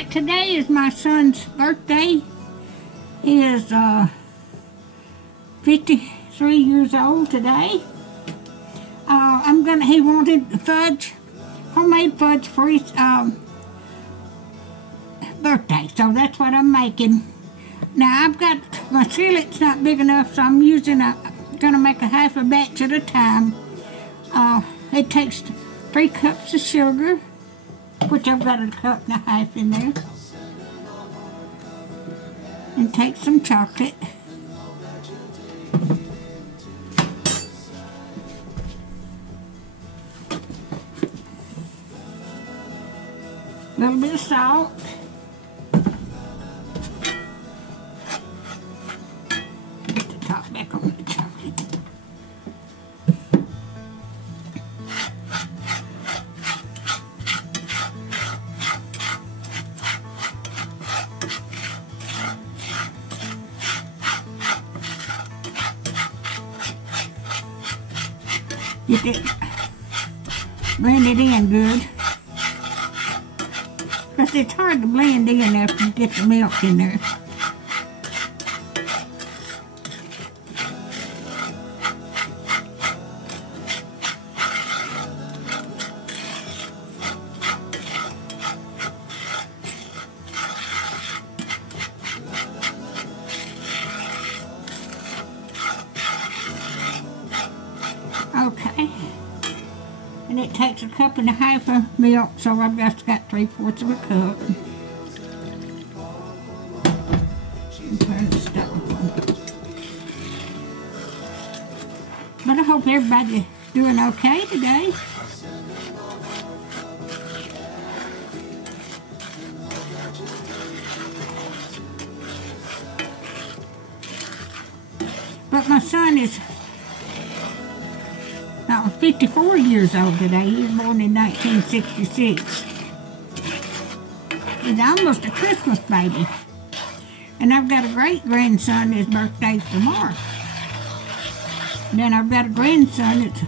Alright, today is my son's birthday. He is 53 years old today. He wanted fudge, homemade fudge for his birthday, so that's what I'm making. Now I've got, my skillet's not big enough, so I'm gonna make a half a batch at a time. It takes 3 cups of sugar, which I've got a cup and a half in there. And take some chocolate. A little bit of salt. Put the top back on the chocolate. Get it, blend it in good. Because it's hard to blend in after you get the milk in there. Okay, and it takes a cup and a half of milk, so I've just got 3/4 of a cup. And turn the stove on. But I hope everybody's doing okay today. But my son is 54 years old today. He was born in 1966. He's almost a Christmas baby. And I've got a great-grandson, his birthday's tomorrow. Then I've got a grandson that's,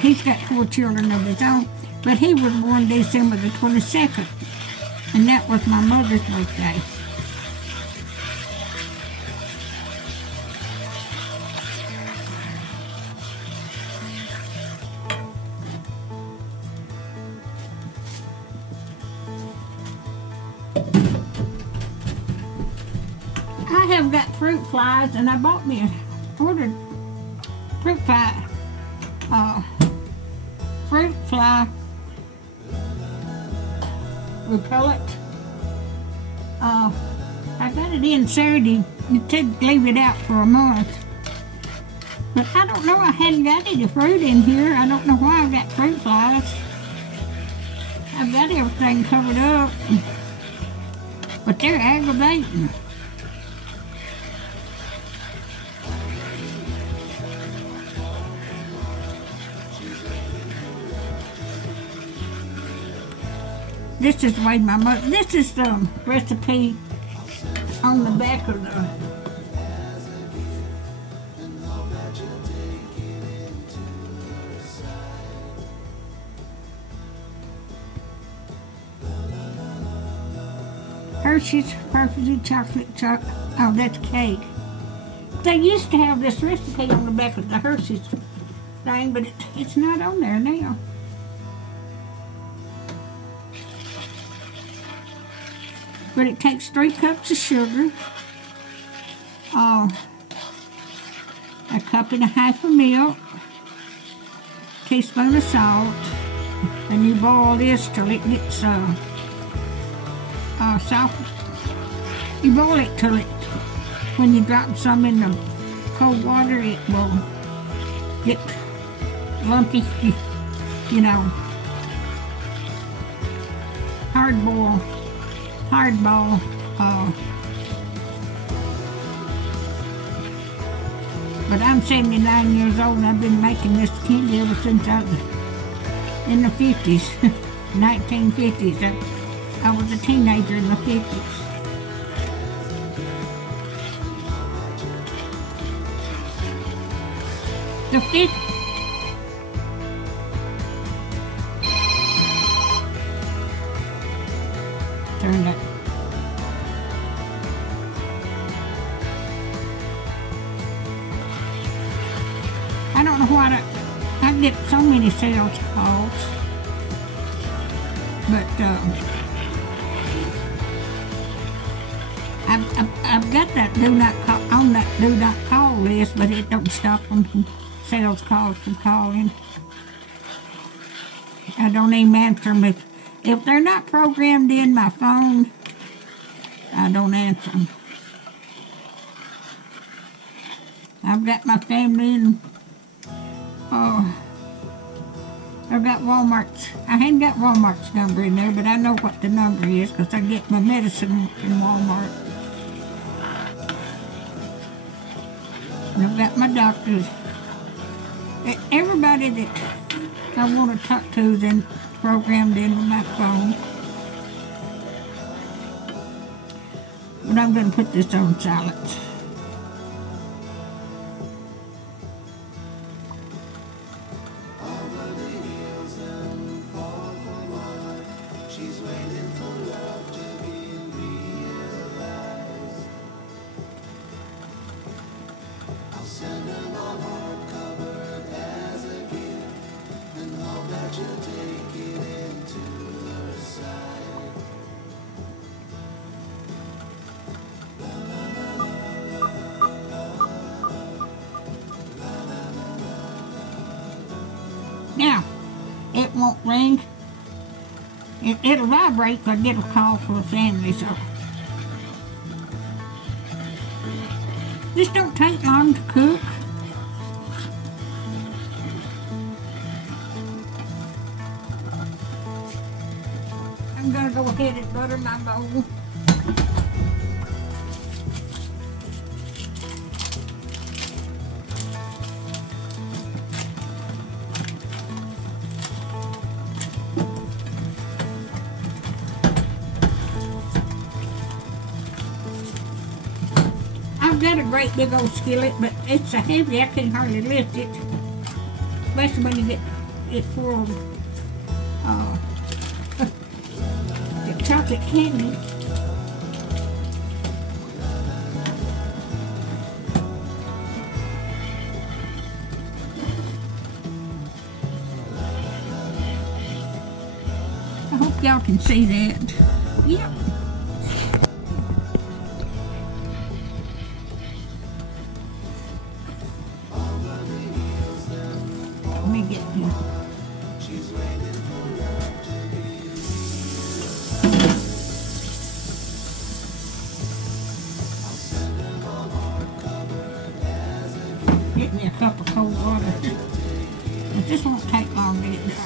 he's got 4 children of his own, but he was born December the 22nd. And that was my mother's birthday. I have got fruit flies, and I ordered fruit fly repellent. I got it in Saturday. It said leave it out for a month. But I don't know, I hadn't got any fruit in here. I don't know why I've got fruit flies. I've got everything covered up, but they're aggravating. This is the way my mother, this is the recipe on the back of the Hershey's Perfectly Chocolate oh, that's cake. They used to have this recipe on the back of the Hershey's thing, but it's not on there now. But it takes 3 cups of sugar, a cup and a half of milk, a teaspoon of salt, and you boil this till it gets soft. You boil it till when you drop some in the cold water, it will get lumpy, you know, hard boil. But I'm 79 years old, and I've been making this candy ever since I was in the 50s, 1950s. I was a teenager in the 50s. The I don't know why I get so many sales calls, but I've got that do not call on that do not call list, but it don't stop them from sales calls from calling. I don't even answer them if they're not programmed in my phone. I don't answer them. I've got my family and I've got Walmart's. I haven't got Walmart's number in there, but I know what the number is because I get my medicine in Walmart. And I've got my doctors. Everybody that I want to talk to is programmed into my phone. But I'm going to put this on silent. Now, it won't ring. It'll vibrate, but it'll call for a family, so. This don't take long to cook. I'm gonna go ahead and butter my bowl. I've got a great big old skillet, but it's so heavy I can hardly lift it. Especially when you get it full of the chocolate candy. I hope y'all can see that. Yep. Let me get here. Get me a cup of cold water. But this won't take long to get done.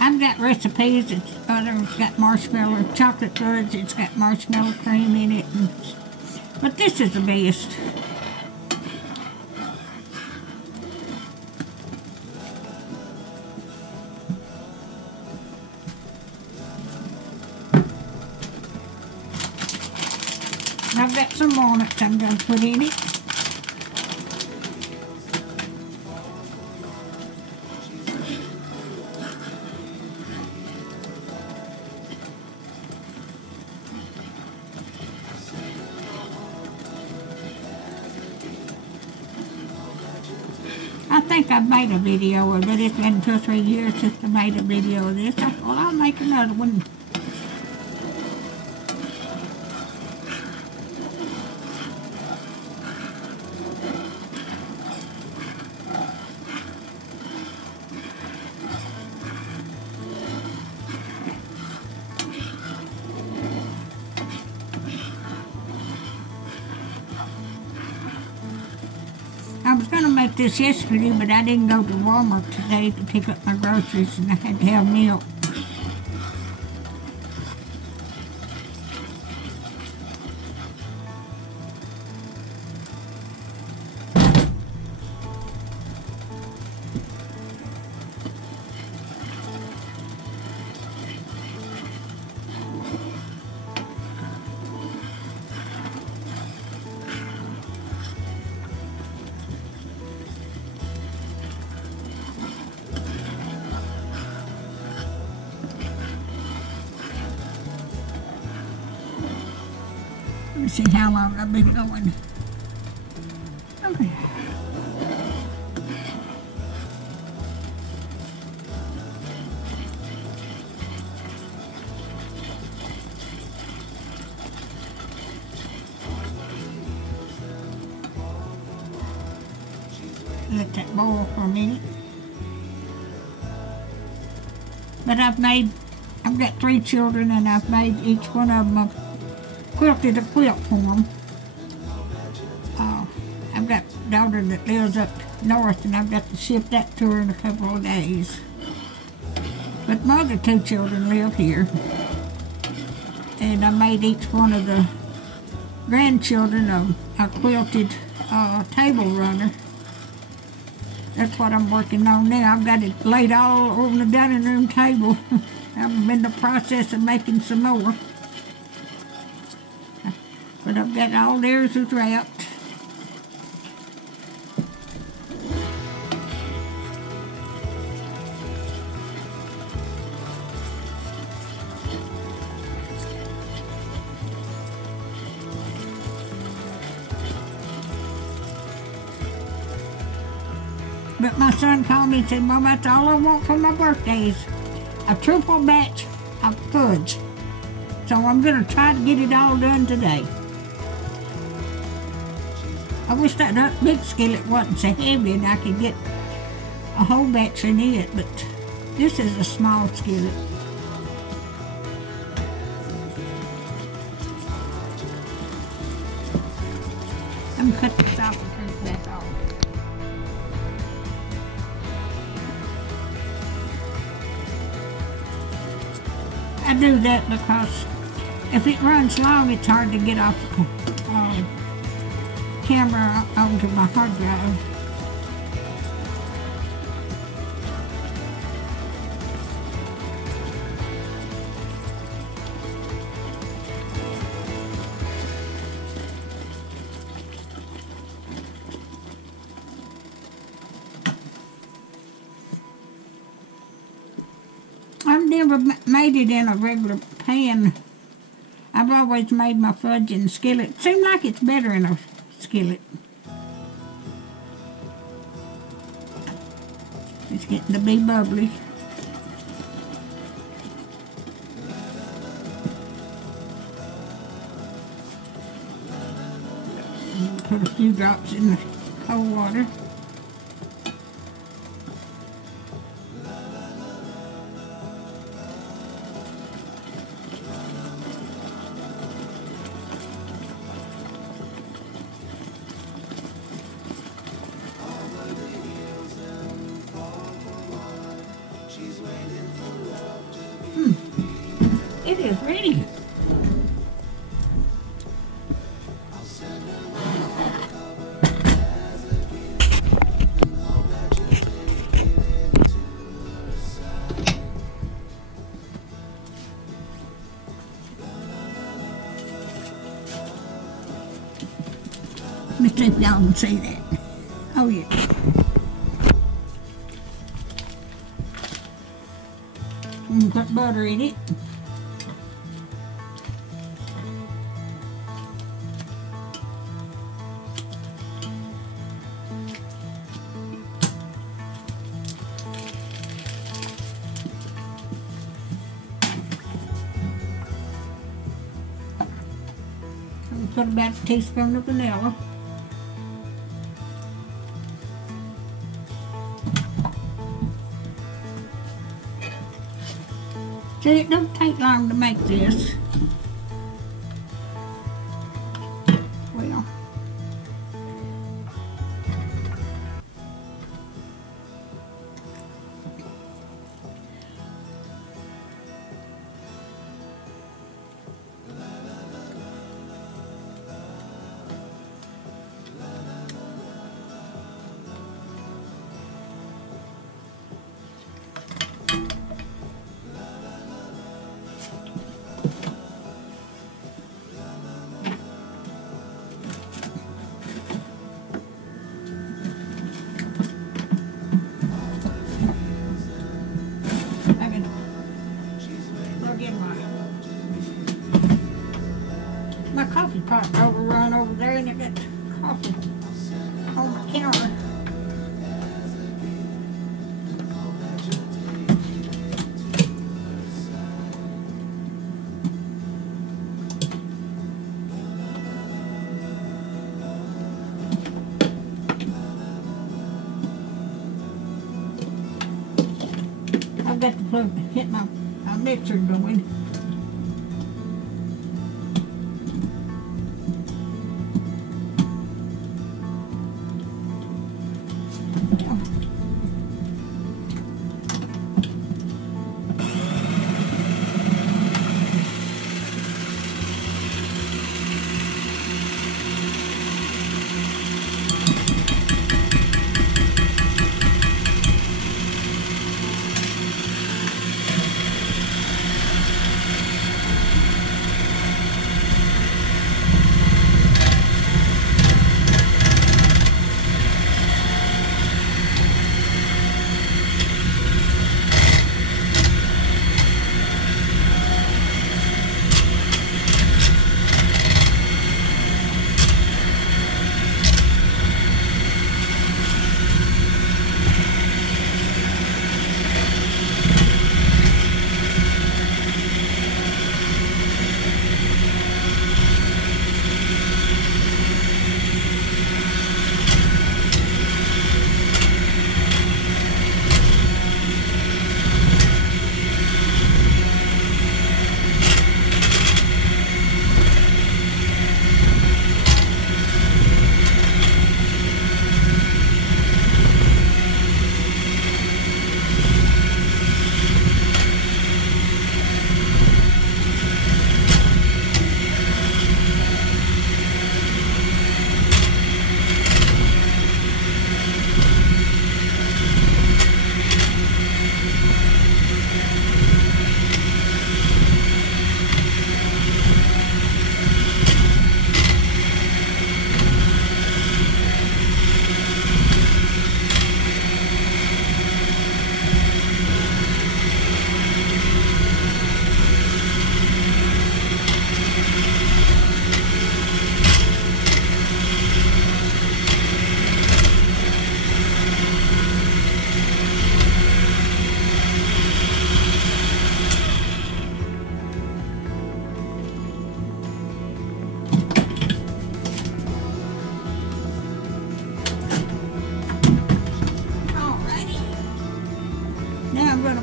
I've got recipes. It's got marshmallow, chocolate fudge. It's got marshmallow cream in it. But this is the best. I've got some walnuts I'm going to put in it. I think I've made a video of it. It's been 2 or 3 years since I made a video of this. I thought, well, I'll make another one. I was going to make this yesterday, but I didn't go to Walmart today to pick up my groceries, and I had to have milk. Let me see how long I've been going. Okay. Let that boil for a minute. But I've got 3 children, and I've made each one of them quilted a quilt for them. I've got a daughter that lives up north, and I've got to ship that to her in a couple of days. But my other 2 children live here, and I made each one of the grandchildren a quilted table runner. That's what I'm working on now. I've got it laid all over the dining room table. I'm in the process of making some more. But I've got all theirs is wrapped. But my son called me and said, "Mom, that's all I want for my birthday is a triple batch of fudge." So I'm going to try to get it all done today. I wish that big skillet wasn't so heavy and I could get a whole batch in it, but this is a small skillet. I'm going to cut this off and turn it back on. I do that because if it runs long, it's hard to get off the camera onto my hard drive. I've never made it in a regular pan. I've always made my fudge in a skillet. It seems like it's better in a skillet. It's getting to be bubbly. Put a few drops in the cold water. It is ready. Let me see if y'all can see that. Oh yeah. And put butter in it. Put about a teaspoon of vanilla. See, it don't take long to make this. Well, pot overrun over there, and I got coffee on the counter. I've got to get my mixer going.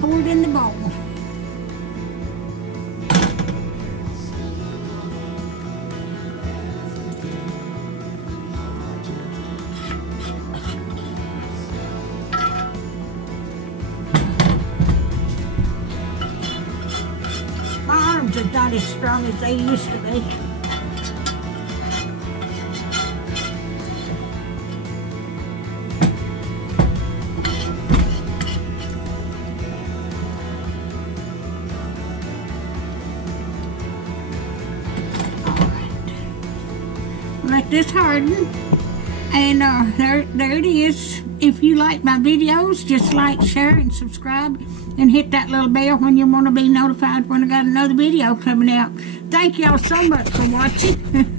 Pour it in the bowl. My arms are not as strong as they used to be. Let this harden, and there it is. If you like my videos, just like, share, and subscribe, and hit that little bell when you want to be notified when I got another video coming out. Thank y'all so much for watching.